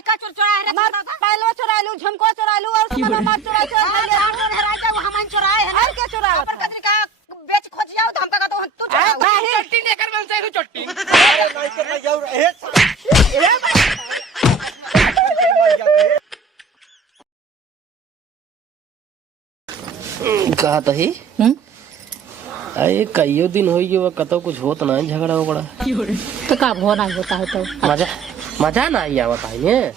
है का चुराया है हमार पहलो चुरालू झमको चुरालू और सामान मार चुराए वो हम चुराए है और क्या चुराया पर कतरी का बेच खोज जाओ तो हम का तो तू चुराओ नहीं चट्टी ने कर मन से चट्टी अरे नहीं करना जाऊ ए कहा था ही अरे कईयो दिन हो गए कतो कुछ होत ना झगड़ा वगड़ा तो का होना होता है तो मजा मजा ना आई आवत है ये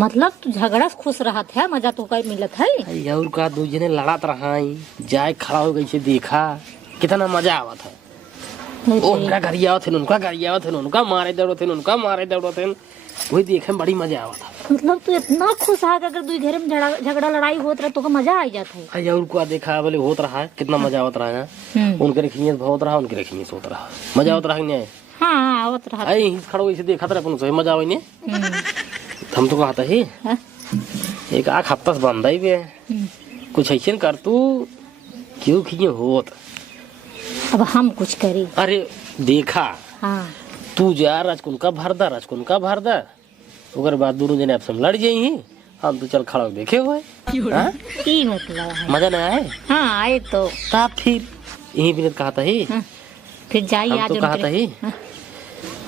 मतलब तू झगड़ा से खुश रहा था मजा तो कहीं मिलत है अरे और का दो जने लड़ात रहा जाए खड़ा हो गई से देखा कितना मजा आवत है उनका घर आवत थे उनका घर आवत थे उनका मारे दौड़ो थे उनका मारे दौड़ो थे वही देखे में बड़ी मजा आवत है मतलब तू इतना खुश है कि अगर दू घर में झगड़ा लड़ाई होत रहा तो का मजा आ जाता है अरे और को देखा बोले होत रहा है कितना मजा आवत रहा है उनके रखिए बहुत रहा उनके रखिए सोत रहा मजा आवत रहा नहीं हाँ आवत रहा अरे खड़ो ऐसे देखा था अपन से मजा आवे नहीं हम तो कहता ही एक आख हफ्ता से बंदा ही भी कुछ ऐसे कर तू क्यों खिए होत अब हम कुछ करी अरे देखा हाँ तू जा राजकुन का भर दा ओकर बाद दोनों जने आपसे लड़ जाई हम तो चल खड़ा देखे हुए हाँ? की मतलब है मजा नहीं आए हाँ आए तो तब फिर यही भी कहता ही हाँ, फिर जाइए हम आज तो कहता ही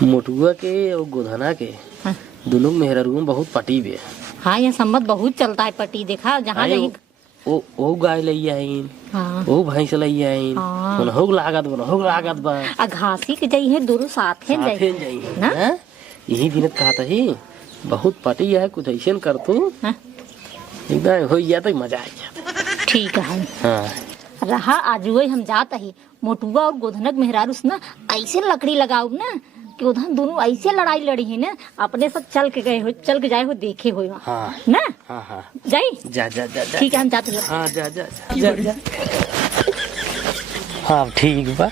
मोटुआ के और गोधना के हाँ। दोनों मेहरा में बहुत पटी भी हाँ ये सम्मत बहुत चलता है पट्टी देखा जहाँ जाइए ओ गाय लई आइन हाँ ओ भैंस लई आइन हाँ। मनहोग लागत बा आ घासी के जाई है दोनों साथ है साथे जाई जाई ना? हाँ? यही दिन कहता ही बहुत पटी है कुछ ऐसे कर तू हाँ। एकदम हो गया तो मजा आ गया ठीक है हाँ रहा आज वही हम जाता ही मोटुआ और गोधनक मेहरारूस ना ऐसे लकड़ी लगाओ ना कि उधर दोनों ऐसे लड़ाई लड़ी है ना अपने सब चल के जाए हो देखे हो हाँ ना हाँ हाँ जाई जा जा जा जा ठीक है हम जाते हैं हाँ जा जा जा जा हाँ ठीक बा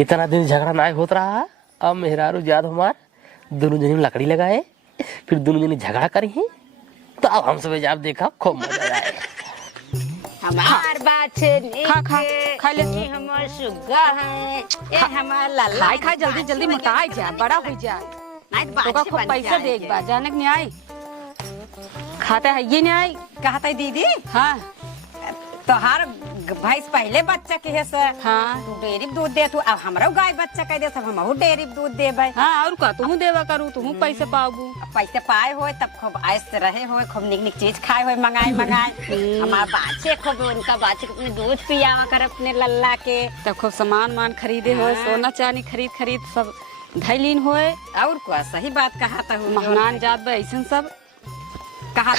इतना दिन झगड़ा ना होत रहा अब मेहरारू जाद हमार दोनों जने लकड़ी लगाए फिर दोनों जने झगड़ा करी हैं तो अब हम सब जब देखा खूब मजा आए हमार बाछे खा खा खा ले हमार सुग्गा है ए हमार लल्ला खाई खाई जल्दी जल्दी मोटा जा बड़ा हो जा नहीं तो का खूब पैसा देख बा जाने के नहीं आई खाता है ये नहीं आई कहता है दीदी हाँ तोहार भैंस पहले बच्चा के है सर हाँ तू डेयरी दूध दे तू अब हमरो गाय बच्चा कह दे सब हमहू डेयरी दूध देबै हाँ और का तुम देवा करू तुम पैसे पाबू पैसे पाए होए तब खूब आयस से रहे होए खूब निक निक चीज खाए होए मंगाए हमार बाचे खूब उनका बाचे को अपने दूध पियावा कर अपने लल्ला के तब खूब सामान मान खरीदे हो सोना चांदी खरीद सब धैलीन होए और क्या सही बात कहा था मेहमान जात बा ऐसन सब कहा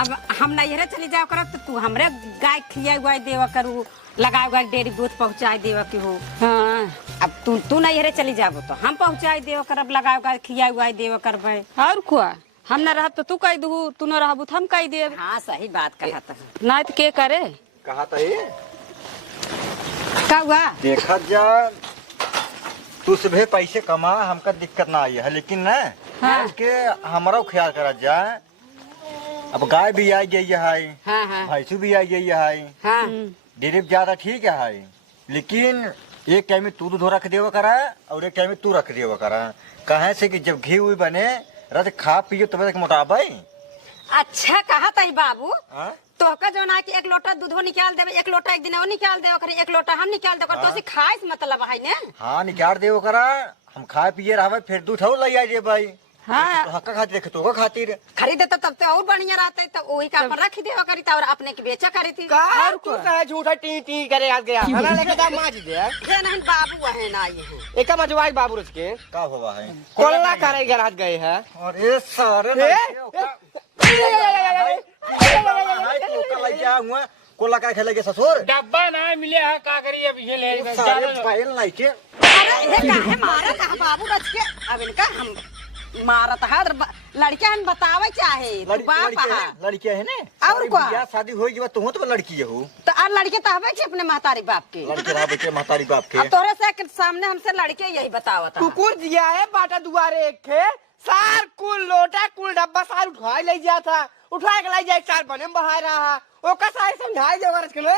अब हम नैहरे चली जाओ करब तो तू हमरे गाय खिया हुआ देवा करू लगाए हुआ डेयरी दूध पहुँचाए देवा की हो हाँ अब तू नैहरे चली जाबो तो हम पहुँचाए देवा करब लगाए हुआ खिया हुआ देवा करबे और क्या हम न रहब तो तू कह दू तू न रहबू तो हम कह देब हाँ सही बात कहा था नहीं तो के करे कहा था ये का हुआ देखा जा तू सुबह पैसे कमा हमका दिक्कत ना आई है लेकिन ना हाँ। उसके हमारा ख्याल करा जाए अब गाय भी आई गई है हाँ हाँ भैंसू भी आई गई है हाँ डेरी ज्यादा ठीक है लेकिन एक टाइम में तू दूध रख देवा करा और एक टाइम में तू रख देवा करा कहे से कि जब घी हुई बने रत खा पियो तब तक मोटाबे अच्छा कहा था बाबू हाँ? तो का जो ना कि एक लोटा दूधो निकाल देवे एक लोटा एक दिन वो निकाल देवे करे एक लोटा हम निकाल देवे तो से खाए से मतलब है ने हाँ निकाल देव करा हम खा पिए रहा फिर दूध हो ले आइए भाई हाँ तो हक्का खातिर देखे तो खातिर खरीदे तो तब तो और बढ़िया रहता है तो वही का पर रख देवा करी और अपने के बेचा करी थी और तू कहे झूठा टी टी करे आज गया खाना लेके जा माज दे ये नहीं बाबू है ना ये एक मजवाई बाबू रच के का हुआ है कोल्ला करे घर आज गए हैं और ये सारे कोला का खेलेगे ससुर डब्बा ना मिले है का करी अब ये ले सारे फाइल नहीं के अरे ये काहे मारा कहा बाबू रच के अब इनका हम मारत है लड़के हम बतावे चाहे तू बाप है लड़के है ने और क्या? बियाह शादी होई जब तू तो लड़की हो तो और लड़के तो हवे के अपने महतारी बाप के लड़के रहा बेटे महतारी बाप के अब तोरे से सामने हमसे लड़के यही बतावत है कुकुर दिया है बाटा दुआरे एक थे सार कुल लोटा कुल डब्बा सार उठा ले जा था उठा के लाई जाए सार बने बहा रहा ओका सारे समझाई देवा रच के ना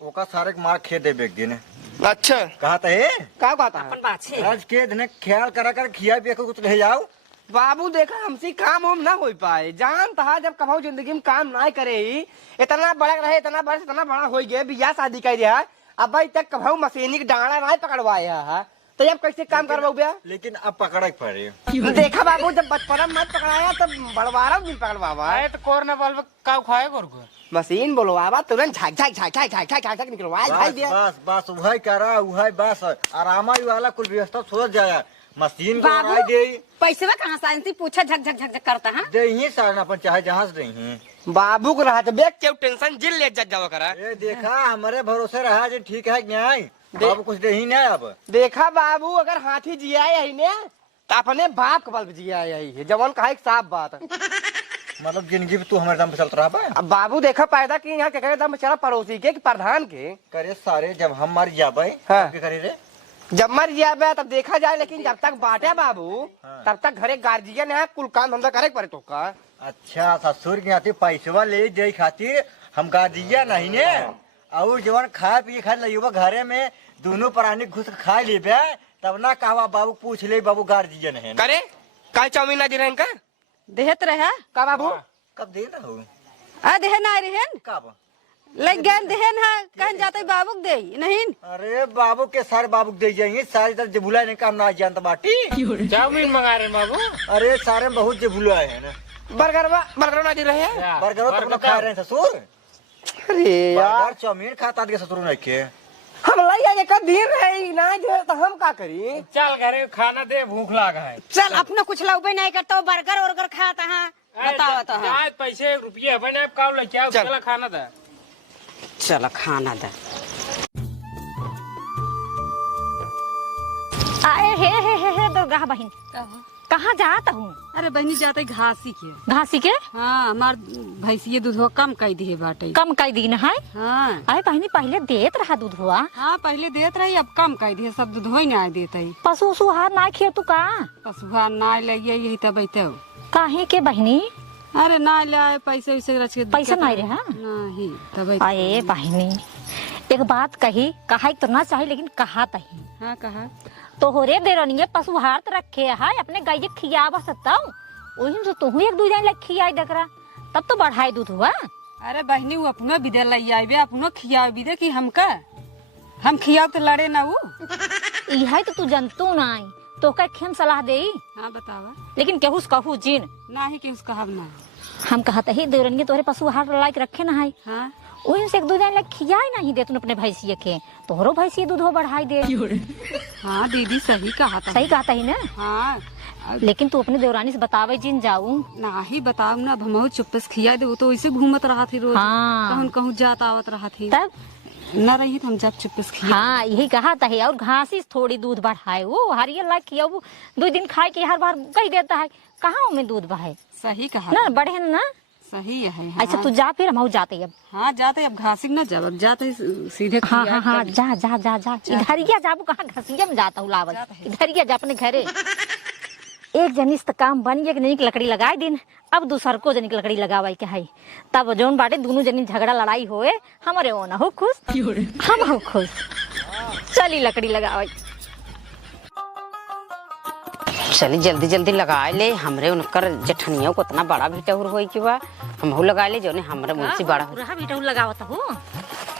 ओका सारे के मार खे दे बेग दिन अच्छा कहा था है का कहता अपन बात छे आज के दिन ख्याल करा कर खिया पिया को कुछ ले जाओ बाबू देखा हमसे काम हम ना हो पाए जान तहा जब कभाऊ जिंदगी में काम ना करे ही इतना बड़ा रहे इतना बड़ा इतना बड़ा हो गए बियाह शादी कर दिया अब भाई तक कभाऊ मशीनी डांडा ना पकड़वाया है तो अब कैसे काम करवाऊ बे लेकिन अब पकड़ पड़े। देखा बाबू जब बचपन में मत पकड़ाया तब बड़वारा भी पकड़वावा आए तो कोर न बल्ब का खाए गोर को मशीन बोलवावा तुरंत झाक झाक झाक झाक झाक झाक झाक निकलवाए भाई दिया बस बस वही करा वही बस आरामा वाला कुल व्यवस्था सोच जाया मशीन को बाबू बनाई दे पैसे कहाँ से आती पूछा झक झक झक झक करता है दे ही सारना अपन चाहे जहां से दे बाबू को रहा बेग के टेंशन जिल ले जावा करा ये देखा हमारे भरोसे रहा जे ठीक है न्याय बाबू कुछ दे ही नहीं अब देखा बाबू अगर हाथी जिया यही ने तो अपने बाप के बल जिया यही है जवान कहा एक साफ बात मतलब जिंदगी में तू हमारे दम पे चलता रहा बा अब बाबू देखा पैदा की यहाँ के दम चला पड़ोसी के कि प्रधान के करे सारे जब हम मर जाबे हाँ। तब करे रे जब मर जाए तब देखा जाए लेकिन जब तक बांटे बाबू हाँ। तब तक घरे गार्जियन है कुल काम धंधा करे पड़े तो का अच्छा ससुर के आते पैसवा ले दे खातिर हम गार्जिया नहीं ने और जवन खाए पिए खाए लइबा घरे में दोनों प्राणी घुस खा लेबे तब ना कहवा बाबू पूछ ले बाबू गार्जियन है करे कल चाउमीन ना दे रहे का देहत रहे का बाबू कब दे रहा हूँ आ देहे ना रहेन कब लग गए देहन है कहन जाते बाबू दे नहीं अरे बाबू के सारे बाबू दे जाएंगे सारे तरह जे भुलाए नहीं काम ना जानता बाटी चाउमीन मंगा रहे बाबू अरे सारे में बहुत जे भुलाए है ना बर्गर ना दे रहे हैं बर्गर तो अपना खा रहे हैं ससुर अरे यार बर्गर चाउमीन खाता के ससुर नहीं के हम लइया एक दिन रहे ना जो तो हम का करी चल घरे खाना दे भूख लागा है चल अपना कुछ लाउबे नहीं करता बर्गर वर्गर खाता है बताओ तो है आज पैसे रुपये बने आप काउ लेके आओ चला खाना था चलो खाना दे आए हे दुर्गा बहन कहाँ जाता हूँ अरे बहनी जाते घासी के घासी के हाँ हमार भैंसिए दूध कम कई दिए बाटे कम कई दिन है हाँ अरे बहनी पहले देत रहा दूध हुआ हाँ पहले देत रही अब कम कई दिए सब दूध ही ना देते पशु उसु हार ना खे तू का पशुहा ना लगे यही तब तो काहे के बहनी अरे ना ले पैसे वैसे रच के पैसा नहीं रहा नहीं तब अरे बहनी एक बात कही कहा तो ना चाहिए लेकिन कहा तही हाँ कहा तो हो रे देरनिए पशु हार तो रखे है अपने गाय के खियावा सकताऊ ओहिम से तू एक दू दिन लग खियाई डकरा तब तो बढ़ाई दूध हुआ अरे बहनी वो अपनो विदे लई आवे अपनो खियावे विदे कि हमका हम खियाव तो लड़े ना वो इहा तो तू जनतू नहीं तो का खेम सलाह दे हाँ बतावा लेकिन केहू से कहू जिन ना ही कि उसका हम ना हम कहते ही देरनिए तोरे पशु हार लायक रखे ना है हाँ ओहिम से एक दू दिन लग खियाई नहीं दे तू अपने भैंसिए के तोहरो भैंसिए दूध हो बढ़ाई दे हाँ दीदी सही कहा था सही कहता ही ना हाँ लेकिन तू अपने देवरानी से बतावे जिन जाऊ ना ही बताऊ ना हम चुप्पे से खिया दे तो वैसे घूमत रहा थी रोज हाँ। कहूँ कहूँ जात आवत रहा थी तब न रही तो हम जब चुप्पे से खिया हाँ यही कहा था है और घासी से थोड़ी दूध बढ़ाए वो हरियर लायक किया वो 2 दिन खाए के हर बार कही देता है कहाँ में दूध बहे सही कहा ना बढ़े ना सही है हाँ। ऐसा तू जा फिर हम जाते अब हाँ जाते अब घासी न जब अब जाते सीधे हाँ खिया हाँ हाँ जा जा जा जा इधरिया जाबू कहाँ घसिया में जाता हूँ लावल इधरिया जा अपने घरे एक जनिस तो काम बन गया कि नहीं लकड़ी लगाई दिन अब दूसर को जनी लकड़ी लगावाई के है तब जोन बाटे दोनों जनी झगड़ा लड़ाई होए हमारे वो ना हो खुश हम हो खुश चली लकड़ी लगावाई चली जल्दी जल्दी लगा ले हमरे उनकर जठनिया को इतना बड़ा भिटहुर होई कि बा हमहू लगा ले जो ने हमरे मुंह से बड़ा हो पूरा बीटा लगावत हो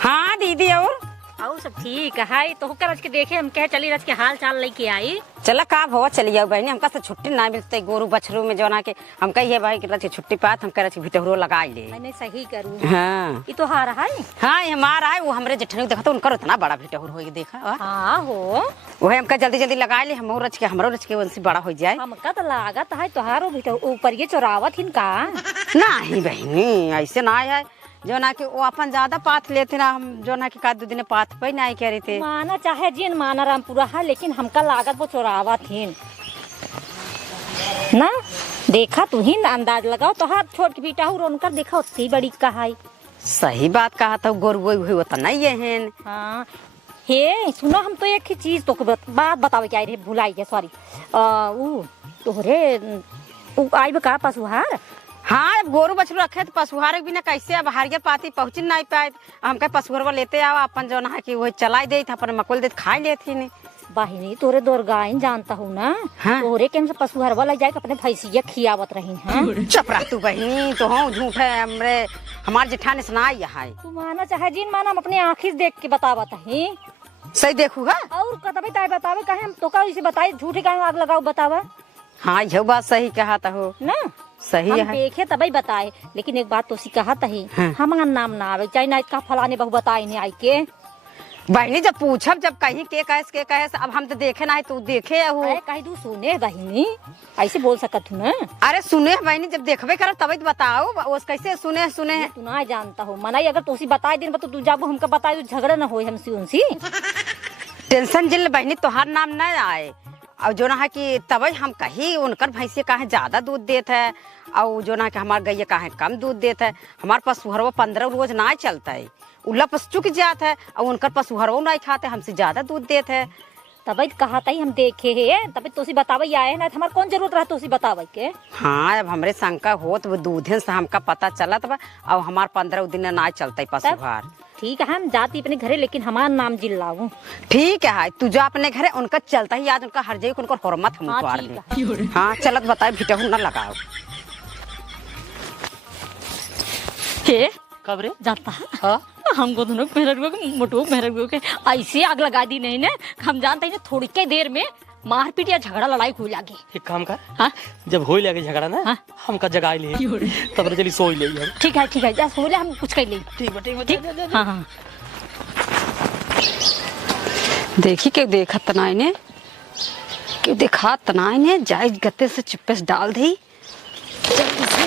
हाँ दीदी और सब ठीक है तो होकर आज के देखे हम कहे चली रज के हाल चाल लेके आई चला का भवा चली जाओ बहनी हमका से छुट्टी ना मिलते गोरू बछरू में जो ना के हम कहिए भाई कि रज के छुट्टी पात हम कह भिटहुरो लगा ले मैंने सही करूँ हाँ ये तो हार है हाँ ये हमारा है वो हमरे जठनी देखा तो उनका इतना बड़ा भिटहुर हो देखा हाँ हो वही हमका जल्दी जल्दी लगा ले हमरो रच के उनसे बड़ा हो जाए हमका तो लागत है तोहारो भी तो ऊपर ये चोरावत हिनका नहीं बहनी ऐसे ना है जो ना कि वो अपन ज्यादा पात लेते ना हम जो ना कि का 2 दिन पात पे नहीं कह रहे थे माना चाहे जिन माना रामपुरा है लेकिन हमका लागत वो चोरावत हिन ना देखा तू ही अंदाज लगाओ तो हाथ छोड़ के बेटा हूँ उनका देखा उतनी बड़ी कहाई सही बात कहा था गोर वही होता नहीं है हाँ हे सुनो हम तो एक ही चीज तो बात बतावे क्या रे भुलाई गया सॉरी तोहरे आई बका पशुहार हाँ अब गोरू बछरू रखे तो पशुहार बिना कैसे अब हारिया पाती पहुँच नहीं पाए हम कहे पशुहरवा लेते आओ अपन जो ना कि वही चलाई दे अपन मकुल दे खाई लेती बहिनी तोरे दोरगाइन जानता हूँ ना। हाँ। तोरे के हमसे पशु हरवा लग जाए अपने भैंसिया खियावत रही हैं। चुप रह तू बहनी, तो हूँ झूठ है हमरे हमार जेठानी सुना यहाँ तू माना चाहे जिन माना हम अपने आँखी से देख के बतावत ही। सही देखू है। और कतबे ताय बतावे कहे हम तो का इसे बताई झूठी का आग लगाओ बतावा हाँ यह बात सही कहा था हो, ना। सही हम है। देखे तभी बताए, लेकिन एक बात तो सी कहा तही हाँ। हमारा नाम ना आवे चाहे ना का फलाने बहु बताए नहीं आई के। बहनी जब पूछब जब कहीं के कहे अब हम तो देखे ना है तू देखे हो। अरे कही तू सुने बहिनी ऐसे बोल सकत हूँ ना। अरे सुने है बहनी, जब देखबे कर तभी तो बताओ उस कैसे सुने। तू ना जानता हो मनाई अगर तोसी बताए दिन तो तू जाबो हमका बताए झगड़ा ना हो हमसे उनसी। टेंशन जिल बहनी तोहार नाम न आए। और जो ना है कि तभी हम कहीं उनकर भैंसे काहे ज्यादा दूध देत है और जो ना कि हमार गैया काहे कम दूध देत है। हमार पशुहरवा 15 रोज ना चलता है, उल्ला पस चुक जात है और उनकर पशुहरवा नहीं खाते, हमसे ज्यादा दूध देत है। तभी कहा तही हम देखे है तभी तोसी बतावे आए ना हमार कौन जरूरत रहा तोसी बतावे के। हाँ अब हमरे शंका होत वो दूधे से हमका पता चलत बा और हमार 15 दिन ना चलता है पशुहार। ठीक है हम जाती अपने घरे लेकिन हमारा नाम जिल्लाऊ। ठीक है तू जा अपने घरे, उनका चलता ही आज उनका हर जगह उनका हुरमत हम हाँ, उतार ठीक दे। हाँ चलत बताए भिटहु ना लगाओ। के कब रे? जाता है हाँ हमको दोनों मोटो के ऐसे आग लगा दी नहीं ना। हम जानते हैं थोड़ी के देर में मारपीट या झगड़ा लड़ाई हो लागे। एक काम कर, हाँ जब हो लगे झगड़ा ना हाँ? हमका जगाई ले तब चली सोई ले हम। ठीक है जा सो ले हम कुछ कर ले। ठीक। हाँ हाँ देखी के देखा तनाई ने क्यों देखा तनाई ने जाए गत्ते से चुप्पे से डाल दी। बस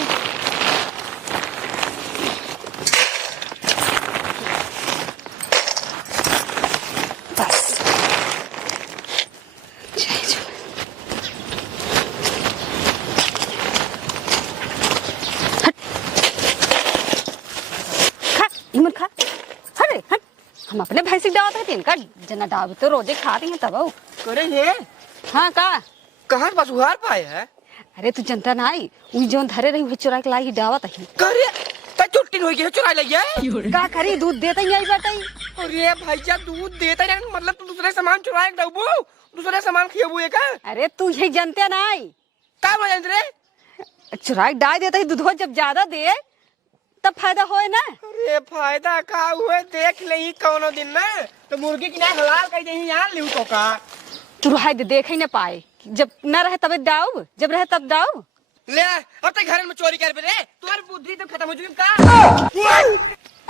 इमन खा हट हट। हम अपने भैंसी डालते हैं इनका जना डाल तो रोजे खा रही हैं तब। करे ये हाँ का कहाँ पशुहार पाए है? अरे तू जनता ना आई उई जोन धरे रही चुरा के लाई डावत है। करे ता छुट्टी हो गई चुरा लिया। का करी दूध देते ही आई बेटाई। अरे भैया दूध देता है मतलब तू दूसरे सामान चुराए दबू दूसरे सामान खियाबू का? अरे तू यही जनते ना आई का वजह रे? चुराई डाल देता ही दूध जब ज्यादा दे तब फायदा होए ना। अरे फायदा का हुए देख ले कौनो दिन ना तो मुर्गी की ना हलाल कह दे यार लिउ तो का तू रहा देख ही ना पाए, जब न रहे तब दाऊ, जब रहे तब दाऊ। ले अब तक घर में चोरी कर रे तुम्हारी बुद्धि तो खत्म हो चुकी का?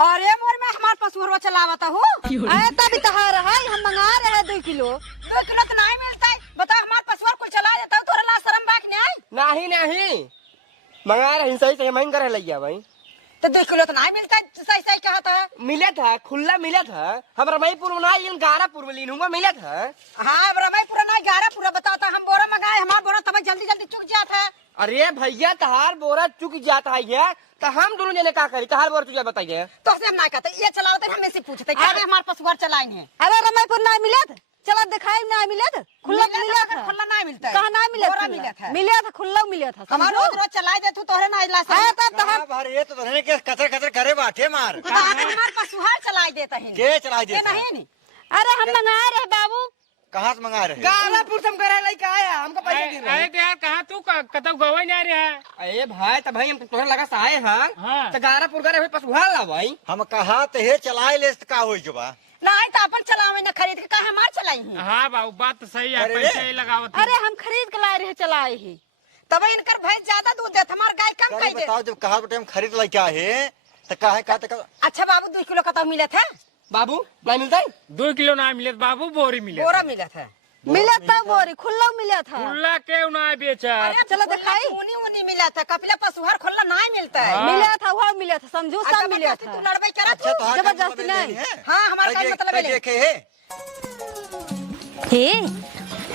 अरे मोर में हमार पशुहरवा चलावता हूँ तब तहार है हम मंगा रहे हैं 2 किलो तो नहीं मिलता है। बता हमार पशुहर कुल चला देता हूँ थोड़ा ला शर्म बाक नहीं नहीं मंगा रही सही सही महंगा रह लिया भाई तो 2 किलो तो नहीं मिलता है। सही कहा था। मिला था खुला मिला था हम रमईपुर में नहीं गारापुर में लीनूंगा मिला था। हाँ रमईपुरा नहीं गारापुरा बताता हम बोरा मंगाए हमार बोरा तब जल्दी चुक जाता है। अरे भैया तहार बोरा चुक जाता है तो हम दोनों जने का करी तहार बोरा चुक बताइए तो हम ना कहते ये चलाओ हम से पूछते अरे हमारे पशुहर चलाएंगे। अरे रमईपुर नहीं मिला चला दिखाई नहीं मिला खुला मिला था। खुला नहीं मिलता है। कहाँ नहीं मिला था? मिला था खुला मिला था। हमारे रोज चलाए दे तू तोहरे ना इलाज है तब तो हम बाहर ये तो धरने के कचर करे बाटे मार हमारे पशुहर चलाए देता है। के चला दे नहीं अरे हम मंगा रहे बाबू। कहाँ से मंगा रहे? गारापुर से हम करा लई का आया हमको पैसा दे रहे। अरे यार कहाँ तू कतौ गवई नहीं रहा है। अरे भाई तो भाई हम तोहरा लगा से आए हैं हाँ। तो गारापुर करे पशुहार ला भाई हम कहा तो हे चलाए ले का होई के बा नहीं तो अपन चलावे ना खरीद के कहा हमार चलाई है। हाँ बाबू बात तो सही है, अरे पैसे ही लगावत है। अरे हम खरीद के लाए रहे चलाए ही तब इनकर भैंस ज्यादा दूध देता हमार गाय कम अरे कह दे। बताओ जब कहा बेटे हम खरीद लाई क्या है तो काहे का तो अच्छा बाबू 2 किलो का तो मिला था। बाबू नहीं मिलता है 2 किलो ना मिले बाबू बोरी मिले बोरा मिला था। मिला था बोरी खुला मिला था। खुला के ना बेचा। अरे चलो दिखाई ऊनी मिला था कपिला पशुहर खुला नहीं मिलता है। मिला था वो मिला था समझू सब मिला था। तू लड़बे करा अच्छा तो जबरदस्ती नहीं। हाँ हमारा क्या मतलब है देखे है हे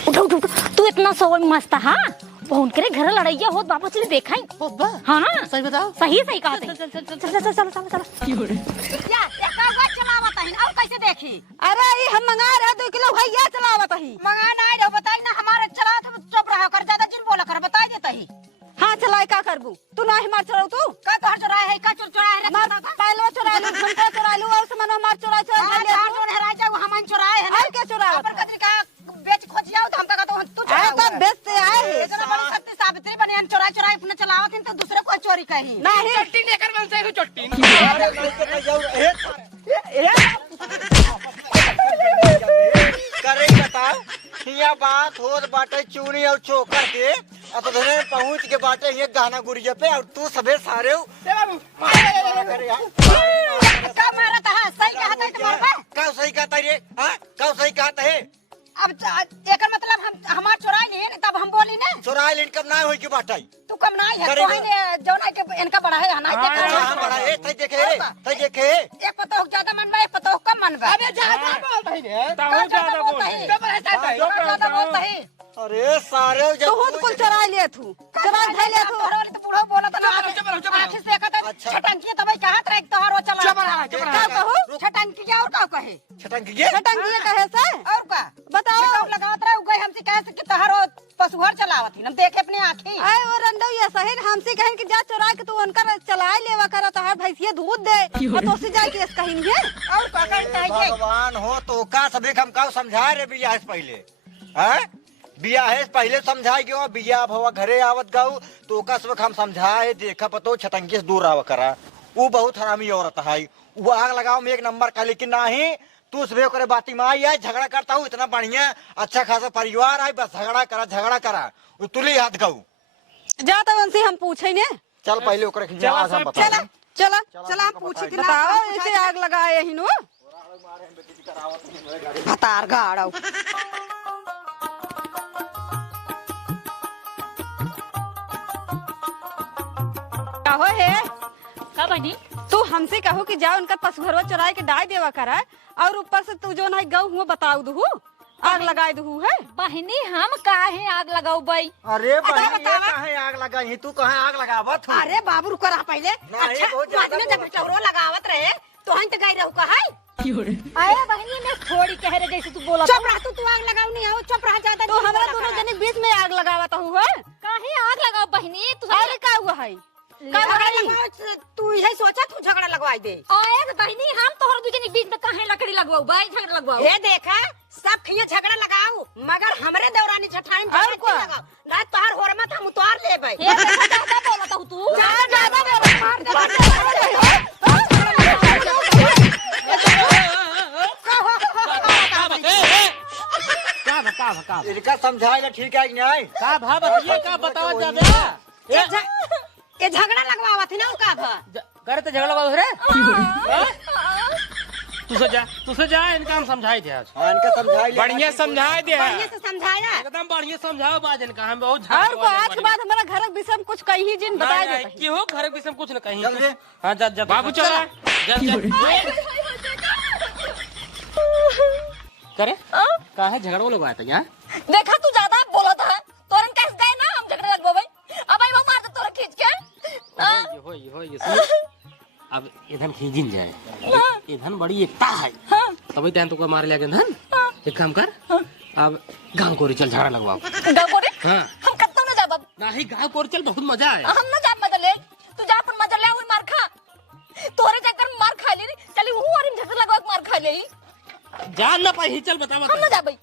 उठ तू इतना सोवन मस्त हाँ पहुंच करे घर लड़ाइया हो वापस चले देखा हाँ सही बताओ सही कहा चल चलावता है और कैसे देखी। अरे ये हम मंगा रहे 2 किलो भैया चलावता ही मंगा नहीं रहो बताई ना हमारे चला तो चुप रहा कर ज्यादा जिन बोला कर बताई देता ही। हाँ चलाए का करबू तू ना हमार चलाऊ तू का तोहर चुराए है का चुराए है पहलो चुरा लू हमको चुरा लू और से मनो मार चुरा ले जोन है राजा वो हमन चुराए है ना और क्या चुराए अपन कदरी का बताओ तो हमका तो तू आए तो बेच से आए हैं। इतना बड़ी सत्य सावित्री बने चोरा चोरा अपने चलावत हैं तो दूसरे को चोरी कही नहीं चट्टी लेकर मन से चट्टी अरे नहीं तो जाओ करे बताओ हिया बात होत बाटे चूनी और चोकर के अब तो धने पहुंच के बाटे ये गाना गुड़िया पे और तू सबे सारे करे यार का मारा था सही कहा था तुम्हारा का सही कहता रे हां का सही कहता है अब एकर मतलब हम हमार चोराई नहीं तब हम बोली ना चोराई लेन कब ना होई के बाटे तू कम ना है करे तो है जौना के इनका बड़ा है ना हां बड़ा है तई देखे एक पतो ज्यादा मन में एक पतो कम मन में अबे ज्यादा बोल भाई ने ताऊ ज्यादा बोल ज्यादा बोलता है अरे सारे तो खुद कुल चराई ले तू चराई धै ले तू वाली तो पूरा बोला था ना आखिर से कहता अच्छा। छटंकी तबई कहा था एक तोहरो चला चुप रहा। का कहू छटंकी क्या और का कहे छटंग के छटंगी कहे से और का बताओ लगावत रहे गए हमसे कहे कि तोहरो पशुहर चलावत हम देखे अपनी आंखें आए वो रंडो ये सही हमसे कहन कि जा चोरा के तू उनकर चलाए लेवा कर तो हर भैंसिया दूध दे और तो से जाके इस कहिंगे और का कहे भगवान हो तो का सबे हम का समझाए रे बियाह से पहले हैं बियाह से पहले समझाए क्यों बियाह भवा घरे आवत गाऊ तो का सब हम समझाए देखा पतो छटंकी से दूर आवा करा वो बहुत हरामी औरत है वो आग लगाओ में एक नंबर का लेकिन नहीं तू सबे करे बाती में आई है झगड़ा करता हूँ इतना बढ़िया अच्छा खासा परिवार है बस झगड़ा करा वो तुली हाथ गाऊ जाता उनसे हम पूछे ने चल पहले ओकरे के जवाब हम बता चला चला चला हम पूछे कि बताओ ऐसे आग लगाए ही नो भतार गाड़ो कहो है का बनी तू हमसे कहो कि जाओ उनका पशुहरवा चुराए के डाय देवा करा और ऊपर से तू जो ना गऊ हुआ बताऊ दू आग लगाए दू है बहनी हम काहे आग लगाऊ बई अरे बहन ये कहाँ आग लगाई तू कहाँ आग लगावत हूँ अरे बाबू रुको रहा पहले नहीं, अच्छा बहुत ज्यादा बाद में जब चौरो लगावत रहे तो हम तो गई रहू कहा अरे बहनी मैं थोड़ी कह रहे जैसे तू बोला चुप रह तू आग लगाऊ नहीं आओ चुप रह जाता तो हमारा दोनों जने बीच में आग लगावत हुआ काहे आग लगाओ बहनी तू अरे का हुआ है तू यही सोचा तू झगड़ा लगवाई दे ओए बहनी हम तोहर दूजनी बीच में काहे लकड़ी लगवाऊ बाई झगड़ा लगवाऊ ये देखा सब खिया झगड़ा लगाऊ मगर हमरे दौरानी छठाई में और क्या? लगाओ ना तोहार होर मत हम उतार ले भाई ये देखो ज्यादा बोलता हूँ तू ज्यादा मार दे का बता बता इनका समझाए ना ठीक है कि नहीं का भा बतिया का बतावा जाबे ये झगड़ा लगवावत है ना उका भा करे तो झगड़ा बाबू रे तू से जा इनका हम समझाई दे आज हाँ, इनका समझाए ले। बढ़िया समझाए दे बढ़िया से समझाया एकदम बढ़िया समझाओ बाज इनका हम बहुत और को आज के बाद हमारा घर के विषय में कुछ कही जिन बताए देता की हो घर के विषय में कुछ न कहीं चल दे। हां जा जा बाबू चला करे काहे झगड़ा लगवाया था यहाँ देखा तू ज्यादा बोला था तोरन कैसे गए ना हम झगड़ा लगवाई अब आई वो मार दे तोरा खींच के हो अब इधन खींचिन जाए इधन बड़ी एकता है तभी तैन तो को मार लिया धन एक काम कर अब गांव को चल झगड़ा लगवाओ गबोरे हाँ हम कत्तो न जाब नहीं गांव को चल बहुत मजा है हम न जाब मजा ले तू जा अपन मजा ले ओई मार खा तोरे चक्कर में मार खा ले चली वो और झगड़ा लगवा के मार खा ले जान ना पाई चल बता हम न जाबई